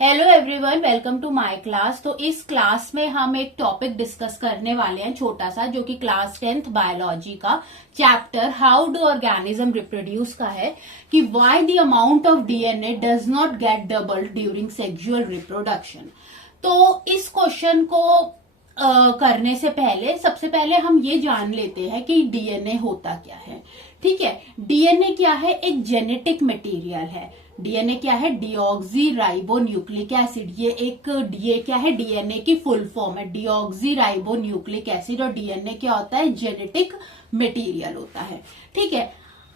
Hello everyone, welcome to my class. तो इस class में हम एक टॉपिक डिस्कस करने वाले हैं छोटा सा, जो कि क्लास 10th बायोलॉजी का chapter how do organism reproduce का है कि why the amount of DNA does not gate doubled during sexual reproduction. तो इस क्वेश्चन को करने से पहले सबसे पहले हम ये जान लेते हैं कि डीएनए होता क्या है। ठीक है, डीएनए क्या है? एक जेनेटिक मटेरियल है। डीएनए क्या है? Deoxy ribo nucleic acid. ये क्या है? डीएनए की फुल फॉर्म है डीऑक्सी राइबो न्यूक्लिक एसिड। और डीएनए क्या होता है? जेनेटिक मटेरियल होता है। ठीक है,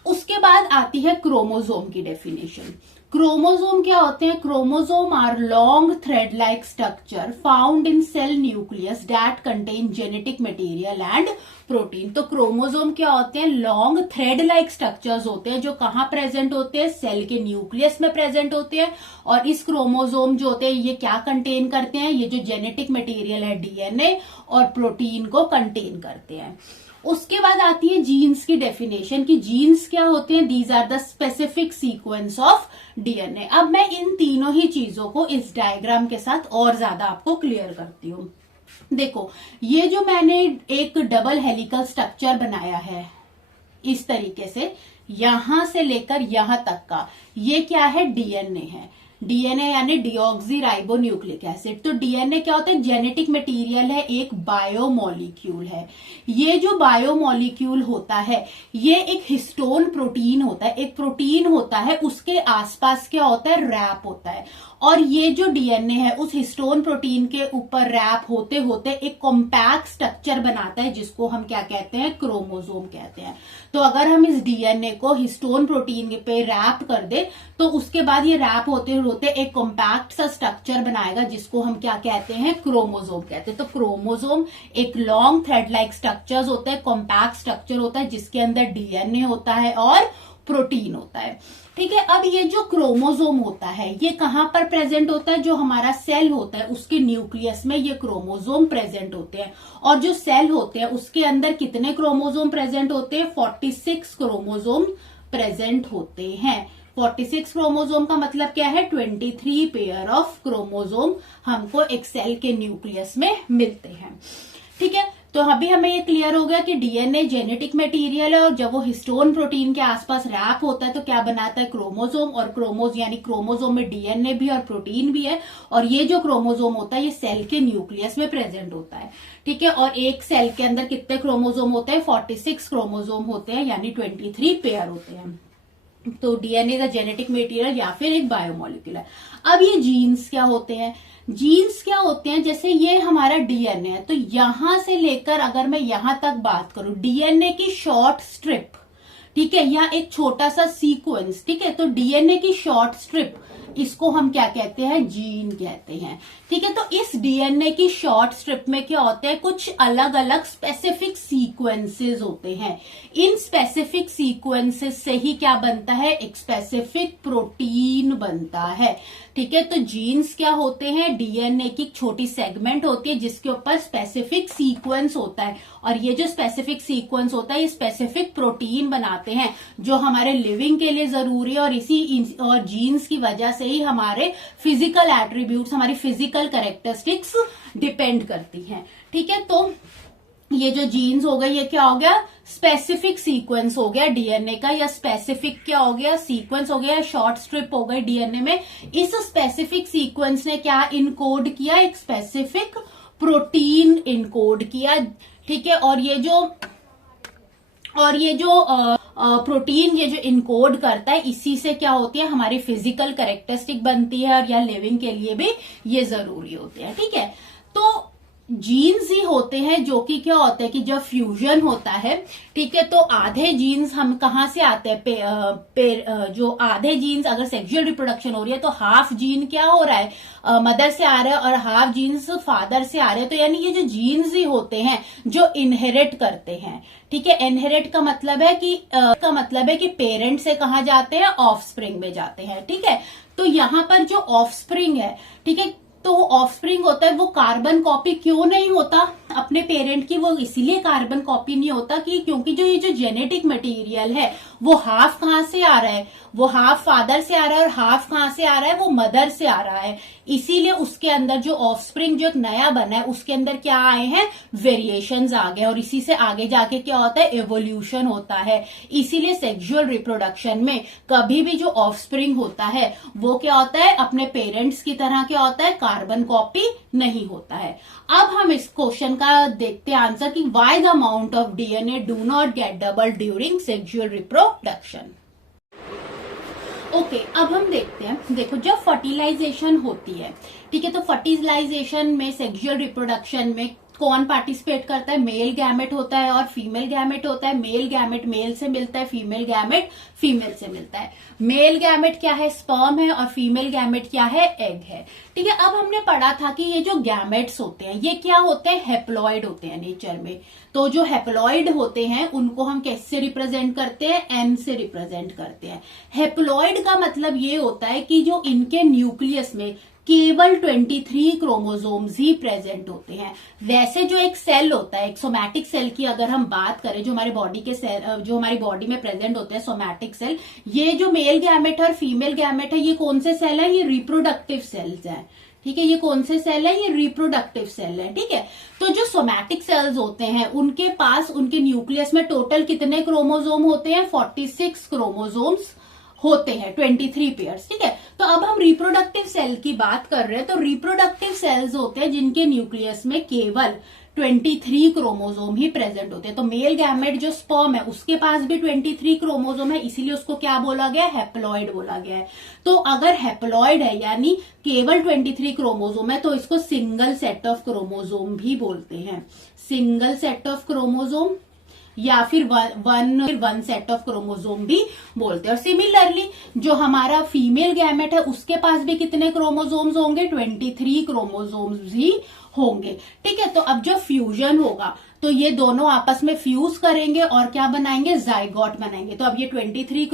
उसके बाद आती है क्रोमोसोम की डेफिनेशन। क्रोमोसोम क्या होते हैं? Chromosome are long thread like structure found in cell nucleus that contain genetic material and protein. तो क्रोमोसोम क्या होते हैं? लॉन्ग थ्रेड लाइक स्ट्रक्चर्स होते हैं जो कहाँ प्रेजेंट होते हैं? सेल के न्यूक्लियस में प्रेजेंट होते हैं। और इस क्रोमोसोम जो होते हैं ये क्या कंटेन करते हैं? ये जो जेनेटिक मटेरियल है डीएनए और प्रोटीन को कंटेन करते हैं। उसके बाद आती है जीन्स की डेफिनेशन कि जीन्स क्या होते हैं? These are the specific sequence of DNA. अब मैं इन तीनों ही चीजों को इस डायग्राम के साथ और ज्यादा आपको क्लियर करती हूँ। देखो, ये जो मैंने एक डबल हेलिकल स्ट्रक्चर बनाया है इस तरीके से, यहां से लेकर यहां तक का, ये क्या है? डीएनए है। डीएनए यानी डीऑक्सी राइबो न्यूक्लिक एसिड। तो डीएनए क्या होता है? जेनेटिक मटेरियल है, एक बायोमोलिक्यूल है। ये जो बायोमोलिक्यूल होता है ये एक हिस्टोन प्रोटीन होता है। एक प्रोटीन होता है, उसके आसपास क्या होता है? रैप होता है। और ये जो डीएनए है उस हिस्टोन प्रोटीन के ऊपर रैप होते होते एक कॉम्पैक्ट स्ट्रक्चर बनाता है जिसको हम क्या कहते हैं? क्रोमोसोम कहते हैं। तो अगर हम इस डीएनए को हिस्टोन प्रोटीन पे रैप कर दे तो उसके बाद ये रैप होते होते एक कॉम्पैक्ट सा स्ट्रक्चर बनाएगा जिसको हम क्या कहते हैं? क्रोमोसोम कहते हैं। तो क्रोमोसोम एक लॉन्ग थ्रेड लाइक स्ट्रक्चर्स होता है, कॉम्पैक्ट स्ट्रक्चर होता है जिसके अंदर डीएनए होता है और प्रोटीन होता है। ठीक है, अब ये जो क्रोमोसोम होता है ये कहां पर प्रेजेंट होता है? जो हमारा सेल होता है उसके न्यूक्लियस में ये क्रोमोसोम प्रेजेंट होते हैं। और जो सेल होते हैं उसके अंदर कितने क्रोमोसोम प्रेजेंट होते हैं? 46 क्रोमोसोम प्रेजेंट होते हैं। 46 क्रोमोसोम का मतलब क्या है? 23 पेयर ऑफ क्रोमोसोम हमको एक सेल के न्यूक्लियस में मिलते हैं। ठीक है, तो अभी हमें ये क्लियर हो गया कि डीएनए जेनेटिक मटेरियल है और जब वो हिस्टोन प्रोटीन के आसपास रैप होता है तो क्या बनाता है? क्रोमोसोम। और क्रोमोसोम में डीएनए भी और प्रोटीन भी है। और ये जो क्रोमोसोम होता है ये सेल के न्यूक्लियस में प्रेजेंट होता है। ठीक है, और एक सेल के अंदर कितने क्रोमोसोम होते हैं? 46 क्रोमोसोम होते हैं, यानी 23 पेयर होते हैं। तो डीएनए का जेनेटिक मटेरियल या फिर एक बायोमोलिक्यूल है। अब ये जीन्स क्या होते हैं? जीन्स क्या होते हैं? जैसे ये हमारा डीएनए है तो यहां से लेकर अगर मैं यहां तक बात करूं, डीएनए की शॉर्ट स्ट्रिप, ठीक है, या एक छोटा सा सीक्वेंस, ठीक है, तो डीएनए की शॉर्ट स्ट्रिप इसको हम क्या कहते हैं? जीन कहते हैं। ठीक है, तो इस डीएनए की शॉर्ट स्ट्रिप में क्या होता है? कुछ अलग अलग स्पेसिफिक सीक्वेंसेस होते हैं। इन स्पेसिफिक सीक्वेंसेस से ही क्या बनता है? एक स्पेसिफिक प्रोटीन बनता है। ठीक है, तो जीन्स क्या होते हैं? डीएनए की छोटी सेगमेंट होती है जिसके ऊपर स्पेसिफिक सीक्वेंस होता है। और ये जो स्पेसिफिक सीक्वेंस होता है ये स्पेसिफिक प्रोटीन बनाते हैं जो हमारे लिविंग के लिए जरूरी है। और जीन्स की वजह से ही हमारे फिजिकल एट्रीब्यूट्स, हमारी फिजिकल कैरेक्टरिस्टिक्स डिपेंड करती हैं। ठीक है, तो ये जो जीन्स हो गए ये क्या हो गया? स्पेसिफिक सीक्वेंस हो गया डीएनए का, या स्पेसिफिक क्या हो गया? सीक्वेंस हो गया, शॉर्ट स्ट्रिप हो गई डीएनए में। इस स्पेसिफिक सीक्वेंस ने क्या इनकोड किया? एक स्पेसिफिक प्रोटीन इनकोड किया। ठीक है, और ये जो प्रोटीन ये जो इनकोड करता है इसी से क्या होती है? हमारी फिजिकल कैरेक्टरिस्टिक बनती है और या लिविंग के लिए भी ये जरूरी होते हैं। ठीक है, तो जीन्स ही होते हैं जो कि क्या होता है कि जब फ्यूजन होता है, ठीक है, तो आधे जीन्स हम कहां से आते हैं? जो आधे जीन्स अगर सेक्सुअल रिप्रोडक्शन हो रही है तो हाफ जीन क्या हो रहा है? मदर से आ रहा है और हाफ जीन्स फादर से आ रहे हैं। तो यानी ये जो जीन्स ही होते हैं जो इनहेरिट करते हैं। ठीक है, इनहेरिट का मतलब है कि पेरेंट से कहां जाते हैं? ऑफस्प्रिंग में जाते हैं। ठीक है, तो यहां पर जो ऑफस्प्रिंग है, ठीक है, तो ऑफस्प्रिंग होता है वो कार्बन कॉपी क्यों नहीं होता? अपने पेरेंट की वो इसीलिए कार्बन कॉपी नहीं होता कि क्योंकि जो ये जो जेनेटिक मटेरियल है वो हाफ कहाँ से आ रहा है, वो हाफ फादर से आ रहा है और हाफ कहाँ से आ रहा है, वो मदर से आ रहा है। इसीलिए उसके अंदर जो ऑफस्प्रिंग जो एक नया बना है उसके अंदर क्या आए हैं, वेरिएशंस आ गए और इसी से आगे जाके क्या होता है, एवोल्यूशन होता है। इसीलिए सेक्सुअल रिप्रोडक्शन में कभी भी जो ऑफस्प्रिंग होता है वो क्या होता है, अपने पेरेंट्स की तरह क्या होता है, कार्बन कॉपी नहीं होता है। अब हम इस क्वेश्चन का देखते हैं आंसर कि why the amount of DNA do not gate double during sexual reproduction. Okay, अब हम देखते हैं, देखो जब फर्टिलाइजेशन होती है, ठीक है, तो फर्टिलाइजेशन में सेक्सुअल रिप्रोडक्शन में कौन पार्टिसिपेट करता है, मेल गैमेट होता है और फीमेल गैमेट होता है। मेल गैमेट मेल से मिलता है, फीमेल गैमेट फीमेल से मिलता है। मेल गैमेट क्या है, स्पर्म है और फीमेल गैमेट क्या है, एग है। ठीक है, अब हमने पढ़ा था कि ये जो गैमेट्स होते हैं ये क्या होते हैं, हेप्लॉइड होते हैं नेचर में। तो जो हेप्लॉइड होते हैं उनको हम कैसे रिप्रेजेंट करते हैं, एन से रिप्रेजेंट करते हैं। हेप्लॉइड का मतलब ये होता है कि जो इनके न्यूक्लियस में केवल 23 क्रोमोसोम्स ही प्रेजेंट होते हैं। वैसे जो एक सेल होता है, एक सोमैटिक सेल की अगर हम बात करें, जो हमारे बॉडी के सेल, जो हमारी बॉडी में प्रेजेंट होते हैं सोमैटिक सेल, ये जो मेल गैमेट और फीमेल गैमेट है, ये कौन से सेल है, ये रिप्रोडक्टिव सेल्स हैं। ठीक है, ये कौन से सेल है, ये रिप्रोडक्टिव सेल है। ठीक है, तो जो सोमैटिक सेल्स होते हैं उनके पास उनके न्यूक्लियस में टोटल कितने क्रोमोसोम होते हैं, 46 क्रोमोसोम्स होते हैं, 23 पेयर्स। ठीक है, तो अब हम रिप्रोडक्टिव सेल की बात कर रहे हैं, तो रिप्रोडक्टिव सेल्स होते हैं जिनके न्यूक्लियस में केवल 23 क्रोमोसोम ही प्रेजेंट होते हैं। तो मेल गैमेट जो स्पर्म है उसके पास भी 23 क्रोमोसोम है, इसीलिए उसको क्या बोला गया, हेप्लॉइड बोला गया है। तो अगर हेप्लॉइड है यानी केवल 23 क्रोमोसोम है तो इसको सिंगल सेट ऑफ क्रोमोसोम भी बोलते हैं। सिंगल सेट ऑफ क्रोमोसोम या फिर वन सेट ऑफ क्रोमोसोम भी बोलते हैं। और सिमिलरली जो हमारा फीमेल गैमेट है उसके पास भी कितने क्रोमोसोम्स होंगे, 23 क्रोमोसोम्स ही होंगे। ठीक है, तो अब जब फ्यूजन होगा तो ये दोनों आपस में फ्यूज करेंगे और क्या बनाएंगे, जाइगोट बनाएंगे। तो अब ये 23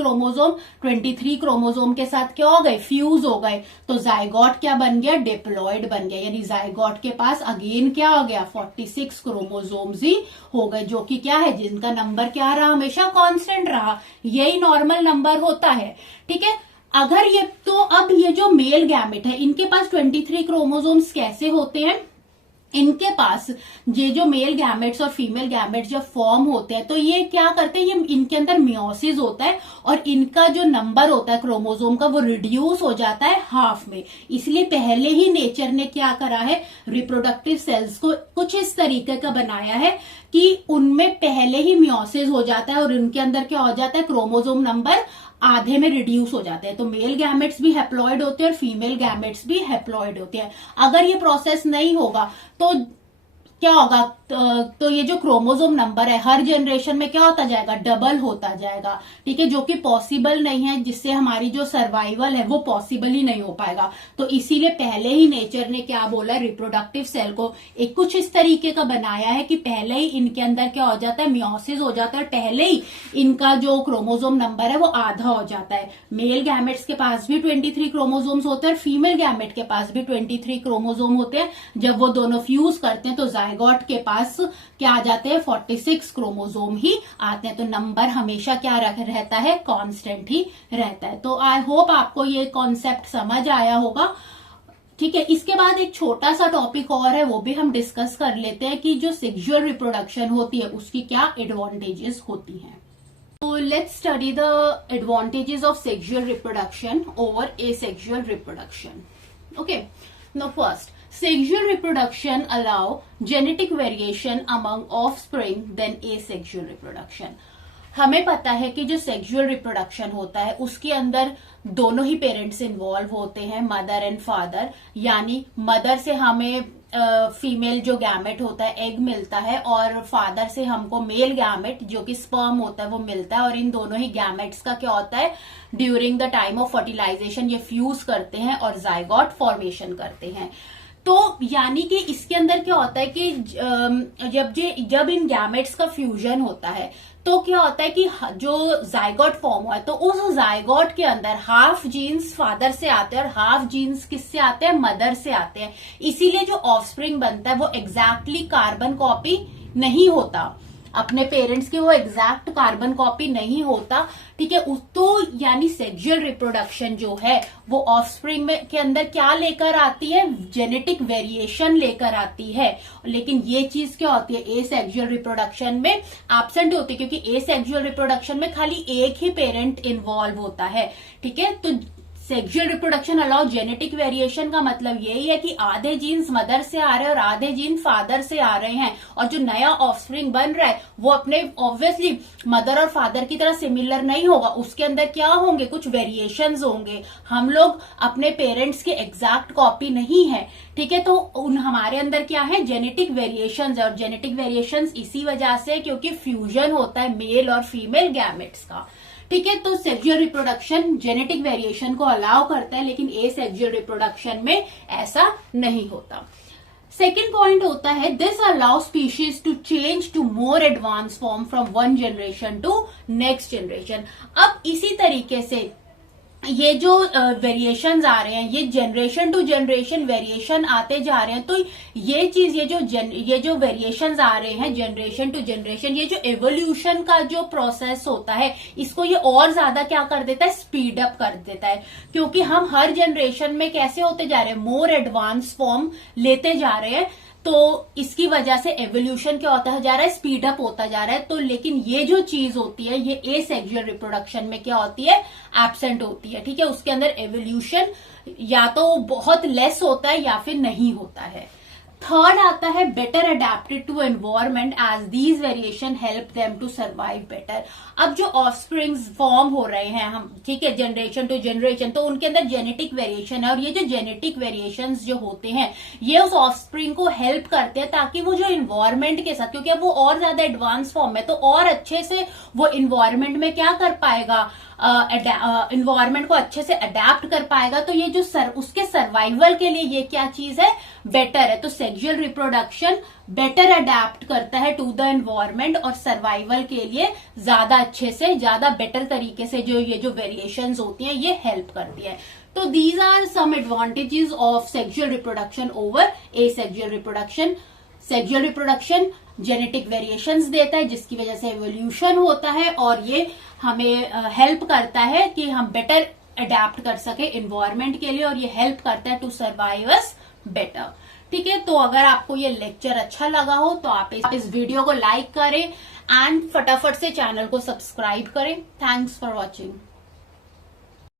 क्रोमोसोम के साथ क्या हो गए, फ्यूज हो गए। तो जाइगोट क्या बन गया, डिप्लॉइड बन गया, यानी जाइगोट के पास अगेन क्या हो गया, 46 क्रोमोसोम्स ही हो गए, जो कि क्या है, जिनका नंबर क्या रहा, हमेशा कांस्टेंट रहा। यही नॉर्मल नंबर होता है। ठीक है, अगर ये, तो अब ये जो मेल गैमेट है इनके पास 23 क्रोमोसोम्स कैसे होते हैं, इनके पास ये जो मेल गैमेट्स और फीमेल गैमेट्स जब फॉर्म होते हैं तो ये क्या करते हैं, ये इनके अंदर मियोसिस होता है और इनका जो नंबर होता है क्रोमोसोम का वो रिड्यूस हो जाता है हाफ में। इसलिए पहले ही नेचर ने क्या करा है, रिप्रोडक्टिव सेल्स को कुछ इस तरीके का बनाया है कि उनमें पहले ही मियोसिस हो जाता है और उनके अंदर क्या हो जाता है, क्रोमोसोम नंबर आधे में रिड्यूस हो जाते हैं। तो मेल गैमेट्स भी हेप्लॉइड होते हैं और फीमेल गैमेट्स भी हेप्लॉइड होते हैं। अगर ये प्रोसेस नहीं होगा तो क्या होगा, तो ये जो क्रोमोसोम नंबर है हर जनरेशन में क्या होता जाएगा, डबल होता जाएगा। ठीक है, जो कि पॉसिबल नहीं है, जिससे हमारी जो सर्वाइवल है वो पॉसिबल ही नहीं हो पाएगा। तो इसीलिए पहले ही नेचर ने क्या बोला, रिप्रोडक्टिव सेल को एक कुछ इस तरीके का बनाया है कि पहले ही इनके अंदर क्या हो जाता है, मियोसिस हो जाता है, पहले ही इनका जो क्रोमोसोम नंबर है वो आधा हो जाता है। मेल गैमेट्स के पास भी 23 क्रोमोसोम्स होते हैं और फीमेल गैमेट के पास भी 23 क्रोमोसोम होते हैं। जब वो दोनों फ्यूज करते हैं तो जाइगोट के पास क्या आ जाते हैं, 46 क्रोमोसोम ही आते हैं। तो नंबर हमेशा क्या रहता है, कांस्टेंट ही रहता है। तो आई होप आपको ये कॉन्सेप्ट समझ आया होगा। ठीक है, इसके बाद एक छोटा सा टॉपिक और है, वो भी हम डिस्कस कर लेते हैं कि जो सेक्सुअल रिप्रोडक्शन होती है उसकी क्या एडवांटेजेस होती हैं। So let's study the advantages of sexual reproduction over asexual reproduction. Okay, now first, sexual reproduction allow genetic variation among offspring than asexual reproduction. हमें पता है कि जो सेक्सुअल रिप्रोडक्शन होता है उसके अंदर दोनों ही पेरेंट्स इन्वॉल्व होते हैं, मदर एंड फादर। यानी मदर से हमें फीमेल जो गैमेट होता है एग मिलता है और फादर से हमको मेल गैमेट जो कि स्पर्म होता है वो मिलता है। और इन दोनों ही गैमेट्स का क्या होता है, during the time of fertilisation ये फ्यूज करते हैं और जाइगोट फॉर्मेशन करते हैं। तो यानी कि इसके अंदर क्या होता है कि जब इन गैमेट्स का फ्यूजन होता है तो क्या होता है कि जो जाइगोट फॉर्म हुआ है तो उस जाइगोट के अंदर हाफ जीन्स फादर से आते हैं और हाफ जीन्स किससे आते हैं, मदर से आते हैं। इसीलिए जो ऑफस्प्रिंग बनता है वो एग्जैक्टली कार्बन कॉपी नहीं होता, अपने पेरेंट्स की वो एग्जैक्ट कार्बन कॉपी नहीं होता, ठीक है। तो यानी सेक्सुअल रिप्रोडक्शन जो है वो ऑफस्प्रिंग में के अंदर क्या लेकर आती है, जेनेटिक वेरिएशन लेकर आती है। लेकिन ये चीज क्या होती है, एसेक्सुअल रिप्रोडक्शन में एब्सेंट होती है, क्योंकि एसेक्सुअल रिप्रोडक्शन में खाली एक ही पेरेंट इन्वॉल्व होता है, ठीक है। तो sexual reproduction allow genetic variation का मतलब यही है कि आधे जीन्स मदर से आ रहे हैं और आधे जीन फादर से आ रहे हैं, और जो नया ऑफस्प्रिंग बन रहा है वो अपने ऑब्वियसली मदर और फादर की तरह सिमिलर नहीं होगा, उसके अंदर क्या होंगे, कुछ वेरिएशंस होंगे। हम लोग अपने पेरेंट्स के एग्जैक्ट कॉपी नहीं है, ठीक है। तो हमारे अंदर क्या है, जेनेटिक वेरिएशंस है, और जेनेटिक वेरिएशंस इसी वजह से क्योंकि फ्यूजन होता है मेल और फीमेल गैमेट्स का, ठीक है। तो सेक्सुअल रिप्रोडक्शन जेनेटिक वेरिएशन को अलाउ करता है, लेकिन एसेक्सुअल रिप्रोडक्शन में ऐसा नहीं होता। सेकेंड पॉइंट होता है this allow species to change to more advance form from one generation to next generation. अब इसी तरीके से ये जो वेरिएशंस आ रहे हैं, ये जनरेशन टू जनरेशन वेरिएशन आते जा रहे हैं। तो ये चीज ये जो वेरिएशंस आ रहे हैं जनरेशन टू जनरेशन, ये जो एवोल्यूशन का जो प्रोसेस होता है इसको ये और ज्यादा क्या कर देता है, स्पीड अप कर देता है, क्योंकि हम हर जनरेशन में कैसे होते जा रहे हैं, मोर एडवांस फॉर्म लेते जा रहे हैं। तो इसकी वजह से एवोल्यूशन क्या होता जा रहा है, स्पीड अप होता जा रहा है। तो लेकिन ये जो चीज होती है ये एसेक्सुअल रिप्रोडक्शन में क्या होती है, एब्सेंट होती है, ठीक है। उसके अंदर एवोल्यूशन या तो बहुत लेस होता है या फिर नहीं होता है। थर्ड आता है better adapted to environment as these variation help them to survive better. अब जो ऑफस्प्रिंग्स फॉर्म हो रहे हैं हम, ठीक है, जनरेशन टू जनरेशन, तो उनके अंदर जेनेटिक वेरिएशन है, और ये जो जेनेटिक वेरिएशंस जो होते हैं ये उस ऑफस्प्रिंग को हेल्प करते हैं ताकि वो जो इन्वायरमेंट के साथ, क्योंकि अब वो और ज्यादा एडवांस फॉर्म है तो और अच्छे से वो इन्वायरमेंट में क्या कर पाएगा, इन्वायरमेंट को अच्छे से अडेप्ट कर पाएगा। तो ये जो उसके सर्वाइवल के लिए ये क्या चीज है, बेटर है। तो सेक्सुअल रिप्रोडक्शन बेटर अडेप्ट करता है टू द एनवायरमेंट, और सर्वाइवल के लिए ज्यादा अच्छे से, ज्यादा बेटर तरीके से ये जो वेरिएशंस होती हैं ये हेल्प करती है। तो these are some advantages of sexual reproduction over asexual reproduction. Sexual reproduction genetic variations देता है जिसकी वजह से एवोल्यूशन होता है, और ये हमें हेल्प करता है कि हम बेटर अडेप्ट कर सके इन्वायरमेंट के लिए, और ये हेल्प करता है टू सर्वाइव अस बेटर, ठीक है। तो अगर आपको ये लेक्चर अच्छा लगा हो तो आप इस वीडियो को लाइक करें एंड फटाफट से चैनल को सब्सक्राइब करें। Thanks for watching.